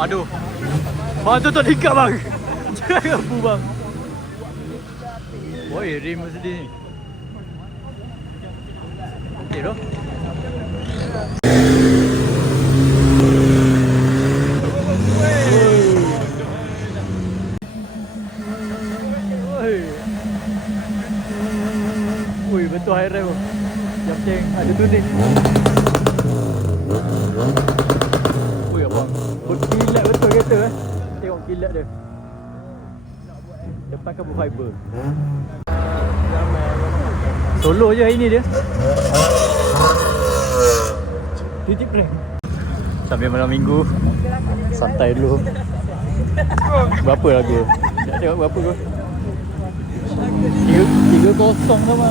Aduh. Bang tu tak diikat bang. Jangan apa bang. Woi, rim sedih ni. Eh, doh. Woi. Betul high rev. Jam ceng ada tuning. Woi, apa? Kilat betul kereta eh. Tengok kilat dia. Depan kabel fiber. Solo je hari ni dia. Titik prank. Sambil malam minggu. Santai dulu. Berapa lagu? Tak tengok berapa kau? Tiga kosong sama.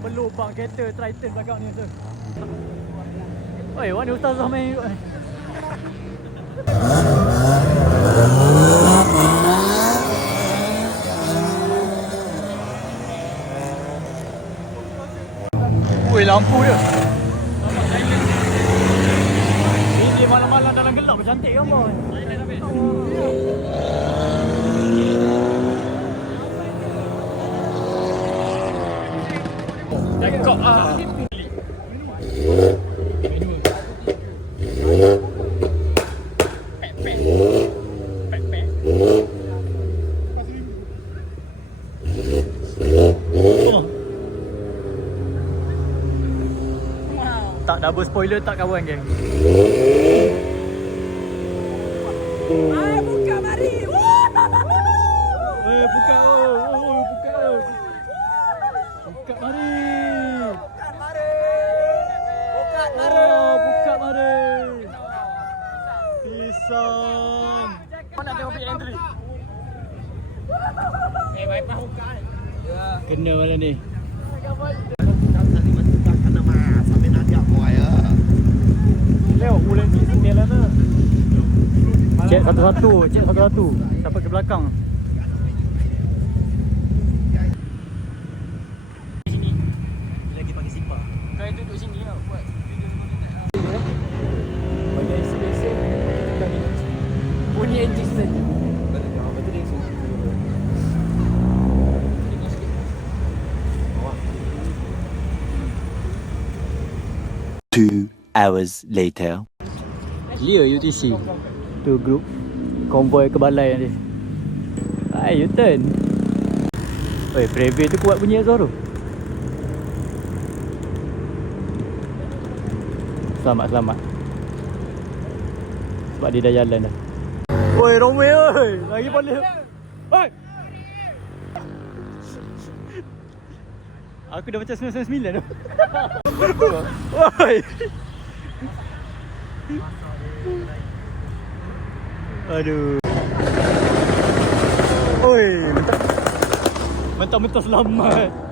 Berlubang kereta Triton belakang ni tu. Oi, mana Ustazah main? Oi, lampu dia. Ini malam-malam dalam gelap cantik kan boy? Dekok ah. Tak double spoiler tak kawan geng. Ay, Pisang. Kau nak tengok yang entry? Eh, baik. Kena mana ni? Leo, ulang ni sembilan na. Cek satu-satu, cek satu-satu. Sampai ke belakang. Sini. Lagi pakai simpa. Kau duduk sini Two hours later. Clear UTC Tu group. Convoy ke balai nanti Hai U-turn Oi, Preview tu kuat bunyi Azhar tu. Selamat, selamat. Sebab dia dah jalan dah. Oi, Romeo oi. Lagi balik Oi Aku dah macam 99 tu Oi Aduh. Oi, mentah. Mentah-mentah selamat.